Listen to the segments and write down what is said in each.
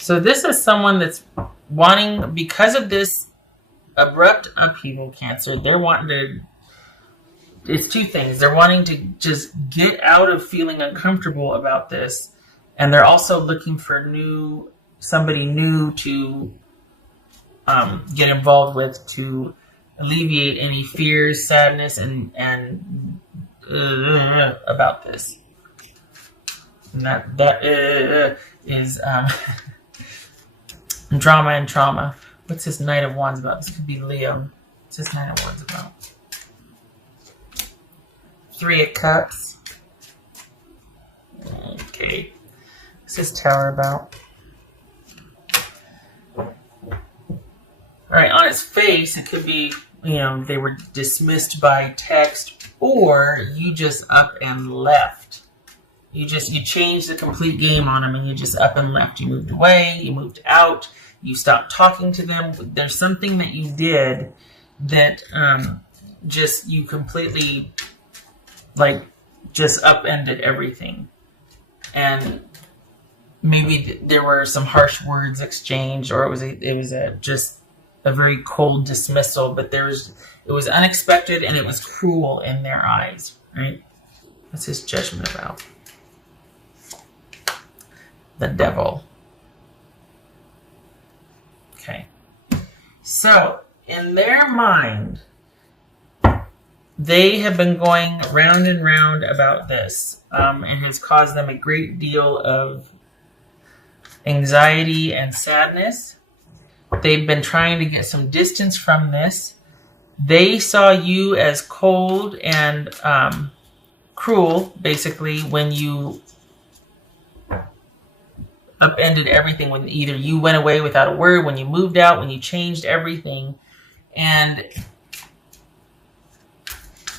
So this is someone that's wanting, because of this abrupt upheaval, Cancer, they're wanting to, it's two things. They're wanting to just get out of feeling uncomfortable about this, and they're also looking for somebody new to get involved with to alleviate any fears, sadness, and about this. And that is drama and trauma. What's this Knight of Wands about? This could be Leo. What's this Knight of Wands about? Three of Cups. Okay. What's this Tower about? Alright, on its face, it could be, they were dismissed by text, or you just up and left. You changed the complete game on them, and you just up and left. You moved away, you moved out, you stopped talking to them. There's something that you did that you completely, just upended everything. And maybe there were some harsh words exchanged, or it was just a very cold dismissal, but it was unexpected and it was cruel in their eyes, right? What's his judgment about? The Devil. Okay. So, in their mind, they have been going round and round about this, and has caused them a great deal of anxiety and sadness. They've been trying to get some distance from this. They saw you as cold and cruel, basically, when you upended everything, when either you went away without a word, when you moved out, when you changed everything. And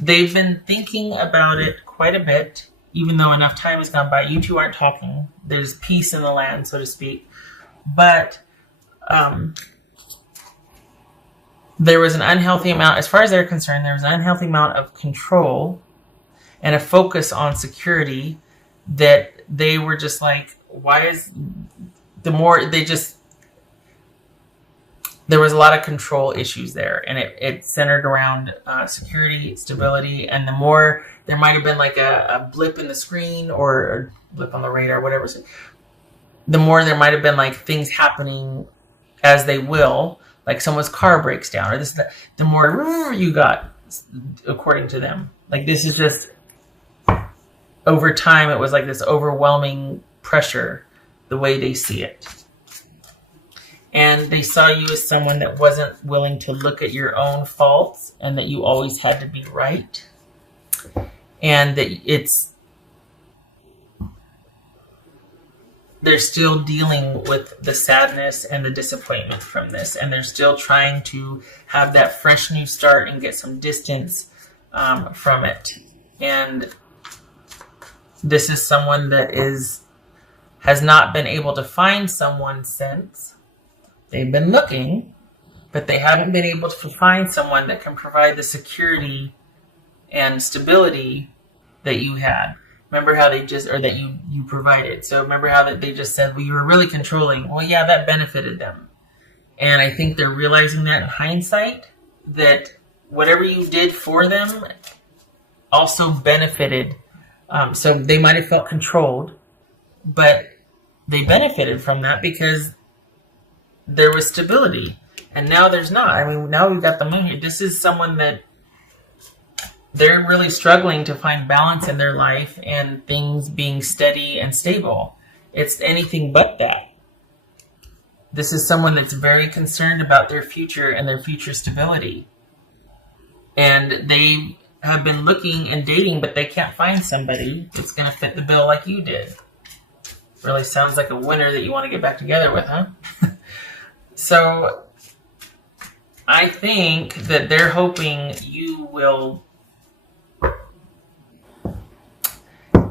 they've been thinking about it quite a bit, even though enough time has gone by. You two aren't talking. There's peace in the land, so to speak. But there was an unhealthy amount, as far as they're concerned, there was an unhealthy amount of control and a focus on security that they were just like, there was a lot of control issues there, and it centered around security, stability, and the more there might have been like a blip in the screen or a blip on the radar, whatever. The more there might have been like things happening as they will, like someone's car breaks down or this, the more you got, according to them. Like this is just, over time, it was like this overwhelming pressure, the way they see it. And they saw you as someone that wasn't willing to look at your own faults, and that you always had to be right. And that they're still dealing with the sadness and the disappointment from this, and they're still trying to have that fresh new start and get some distance from it. And this is someone that has not been able to find someone since. They've been looking, but they haven't been able to find someone that can provide the security and stability that you had. Remember how that you provided. So remember how that they just said, well, you were really controlling. Well, yeah, that benefited them. And I think they're realizing that in hindsight, that whatever you did for them also benefited. So they might have felt controlled, but they benefited from that because there was stability. And now there's not. I mean, now we've got the moon here. This is someone that they're really struggling to find balance in their life and things being steady and stable. It's anything but that. This is someone that's very concerned about their future and their future stability. And they have been looking and dating, but they can't find somebody that's going to fit the bill like you did. Really sounds like a winner that you want to get back together with, huh? So I think that they're hoping you will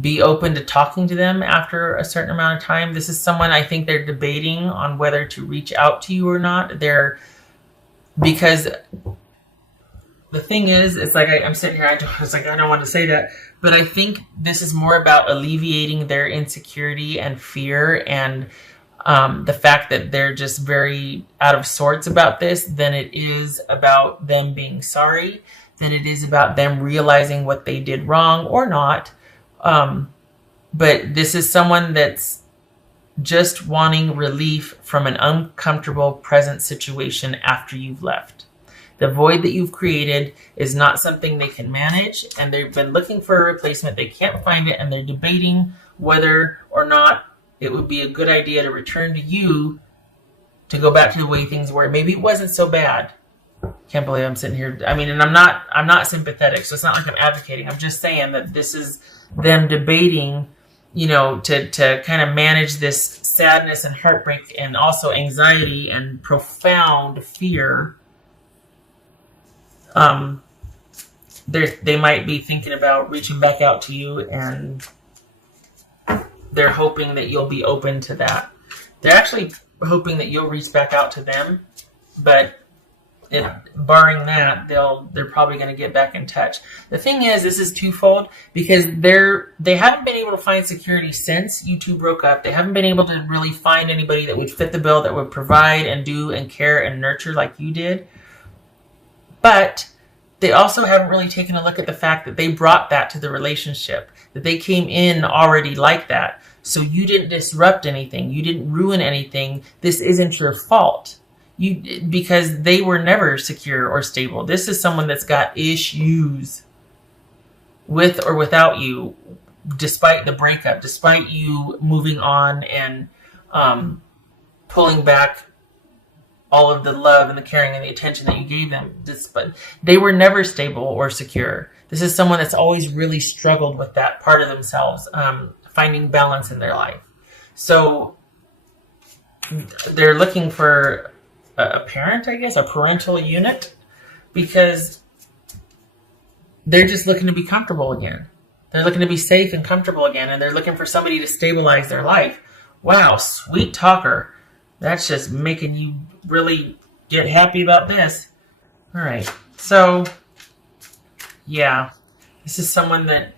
be open to talking to them after a certain amount of time. This is someone I think they're debating on whether to reach out to you or not. Because the thing is, it's like I'm sitting here, I don't want to say that, but I think this is more about alleviating their insecurity and fear and the fact that they're just very out of sorts about this than it is about them being sorry, than it is about them realizing what they did wrong or not. But this is someone that's just wanting relief from an uncomfortable present situation after you've left. The void that you've created is not something they can manage, and they've been looking for a replacement. They can't find it, and they're debating whether or not it would be a good idea to return to you to go back to the way things were. Maybe it wasn't so bad. Can't believe I'm sitting here. I mean, and I'm not sympathetic, so it's not like I'm advocating. I'm just saying that this is them debating, to kind of manage this sadness and heartbreak and also anxiety and profound fear. They might be thinking about reaching back out to you, and they're hoping that you'll be open to that. They're actually hoping that you'll reach back out to them, but barring that, they're probably going to get back in touch. The thing is, this is twofold, because they haven't been able to find security since you two broke up. They haven't been able to really find anybody that would fit the bill, that would provide and do and care and nurture like you did. But they also haven't really taken a look at the fact that they brought that to the relationship, that they came in already like that. So you didn't disrupt anything. You didn't ruin anything. This isn't your fault. Because they were never secure or stable. This is someone that's got issues with or without you, despite the breakup, despite you moving on and pulling back all of the love and the caring and the attention that you gave them. But they were never stable or secure. This is someone that's always really struggled with that part of themselves, finding balance in their life. So they're looking for a parent, I guess, a parental unit, because they're just looking to be comfortable again. They're looking to be safe and comfortable again, and they're looking for somebody to stabilize their life. Wow, sweet talker. That's just making you really get happy about this. All right. So, yeah, this is someone that,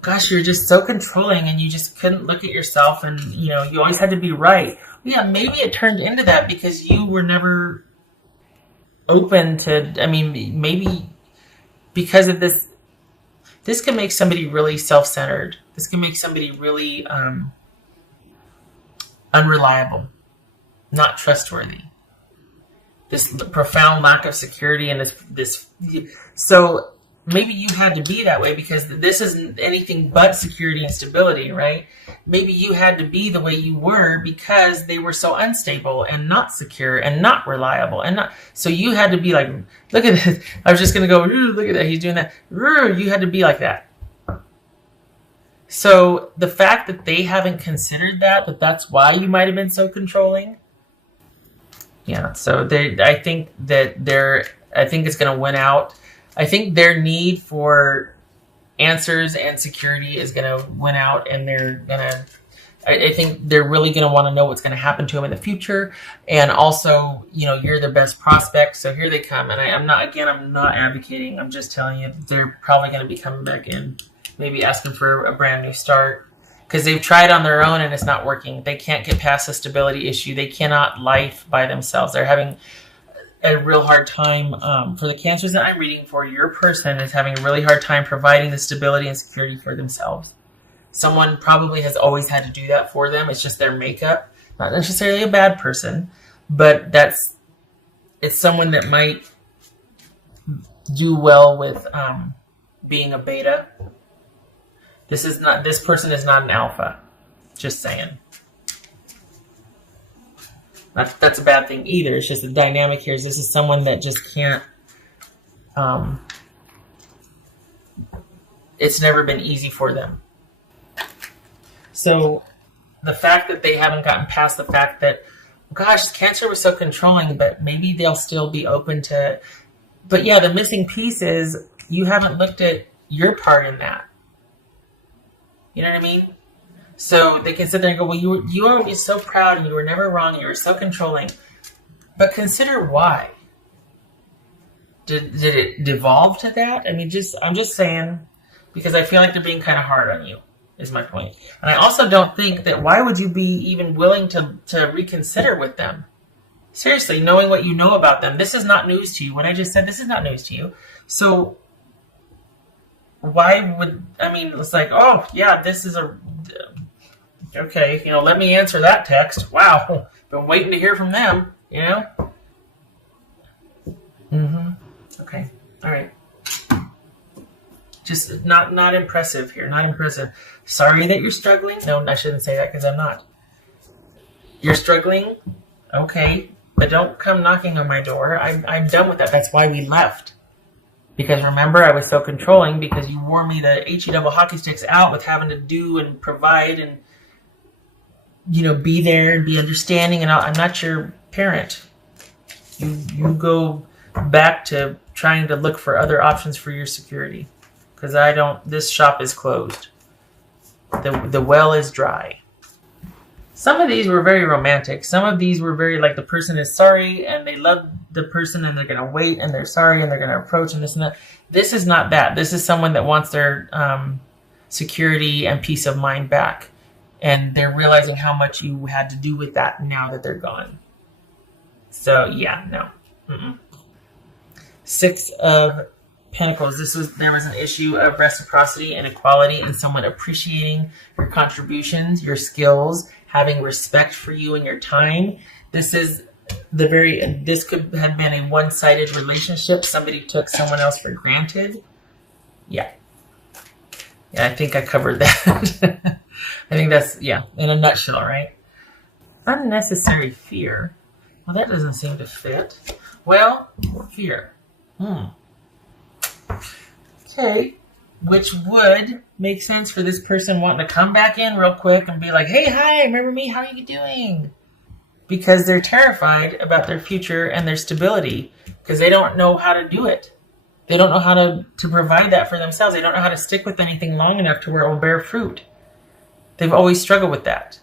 gosh, you're just so controlling and you just couldn't look at yourself and, you always had to be right. Yeah, maybe it turned into that because you were never open to, maybe because of this. This can make somebody really self-centered. This can make somebody really unreliable, not trustworthy. This profound lack of security and this. So maybe you had to be that way because this isn't anything but security and stability, right? Maybe you had to be the way you were because they were so unstable and not secure and not reliable and not. So you had to be like, look at this. I was just gonna go, look at that. He's doing that. You had to be like that. So the fact that they haven't considered that's why you might have been so controlling. Yeah. So I think it's gonna win out. I think their need for answers and security is going to win out, and I think they're really going to want to know what's going to happen to them in the future. And also, you're the best prospect. So here they come. And I'm not advocating. I'm just telling you, they're probably going to be coming back in, maybe asking for a brand new start because they've tried on their own and it's not working. They can't get past the stability issue. They cannot life by themselves. They're having a real hard time for the cancers that I'm reading for. Your person is having a really hard time providing the stability and security for themselves. Someone probably has always had to do that for them. It's just their makeup. Not necessarily a bad person, but it's someone that might do well with being a beta. This person is not an alpha. Just saying. That's a bad thing either. It's just the dynamic here is this is someone that just can't. It's never been easy for them. So the fact that they haven't gotten past the fact that, gosh, cancer was so controlling, but maybe they'll still be open to. But yeah, the missing piece is you haven't looked at your part in that. You know what I mean? So they can sit there and go, well, you were always so proud and you were never wrong. You were so controlling. But consider why. Did it devolve to that? I'm just saying, because I feel like they're being kind of hard on you. is my point. And I also don't think that why would you be even willing to reconsider with them? Seriously, knowing what you know about them, this is not news to you. What I just said, this is not news to you. So why would, it's like, oh, yeah, this is okay, let me answer that text. Wow, been waiting to hear from them, Okay, all right. Just not impressive here, not impressive. Sorry that you're struggling. No, I shouldn't say that because I'm not. You're struggling? Okay, but don't come knocking on my door. I'm done with that. That's why we left. Because remember, I was so controlling because you wore me the HE double hockey sticks out with having to do and provide and, be there and be understanding. And I'm not your parent. You go back to trying to look for other options for your security. Because this shop is closed. The well is dry. Some of these were very romantic. Some of these were very like the person is sorry and they love the person and they're going to wait and they're sorry and they're going to approach and this and that. This is not that. This is someone that wants their security and peace of mind back. And they're realizing how much you had to do with that now that they're gone. So, yeah, no. Mm-mm. 6 of Pentacles. There was an issue of reciprocity and equality and someone appreciating your contributions, your skills, having respect for you and your time. This could have been a one-sided relationship. Somebody took someone else for granted. Yeah, I think I covered that. I think that's, in a nutshell, right? Unnecessary fear. Well, that doesn't seem to fit. Well, fear. Okay, which would make sense for this person wanting to come back in real quick and be like, hey, hi, remember me? How are you doing? Because they're terrified about their future and their stability because they don't know how to do it. They don't know how to provide that for themselves. They don't know how to stick with anything long enough to where it will bear fruit. They've always struggled with that.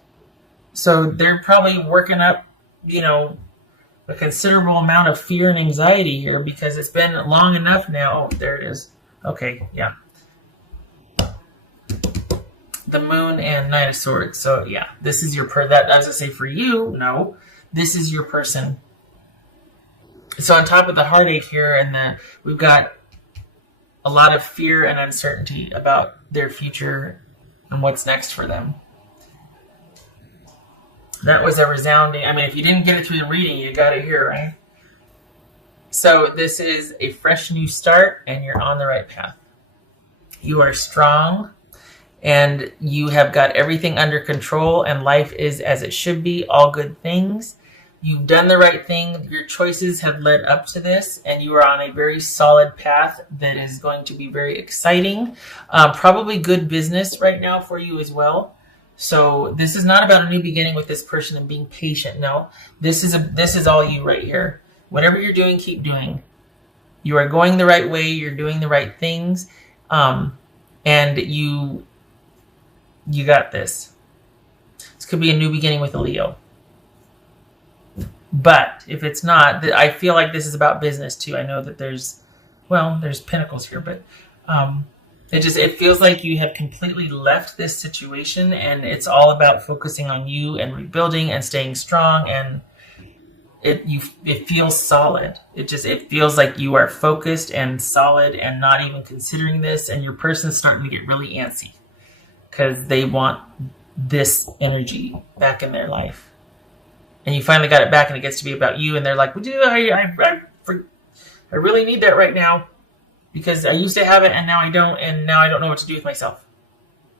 So they're probably working up, a considerable amount of fear and anxiety here because it's been long enough now. Oh, there it is. Okay, yeah. The Moon and Knight of Swords. So, yeah, this is your that doesn't say for you. No, this is your person. So on top of the heartache here, we've got a lot of fear and uncertainty about their future and what's next for them. That was a resounding, if you didn't get it through the reading, you got it here, right? So this is a fresh new start, and you're on the right path. You are strong, and you have got everything under control, and life is as it should be, all good things. You've done the right thing. Your choices have led up to this, and you are on a very solid path that is going to be very exciting. Probably good business right now for you as well. So this is not about a new beginning with this person and being patient. No, this is all you right here. Whatever you're doing, keep doing. You are going the right way. You're doing the right things, and you got this. This could be a new beginning with a Leo. But if it's not, I feel like this is about business too. I know that there's Pentacles here, but it feels like you have completely left this situation and it's all about focusing on you and rebuilding and staying strong, and it feels solid. It feels like you are focused and solid and not even considering this, and your person's starting to get really antsy because they want this energy back in their life. And you finally got it back and it gets to be about you, and they're like, I really need that right now because I used to have it and now I don't know what to do with myself.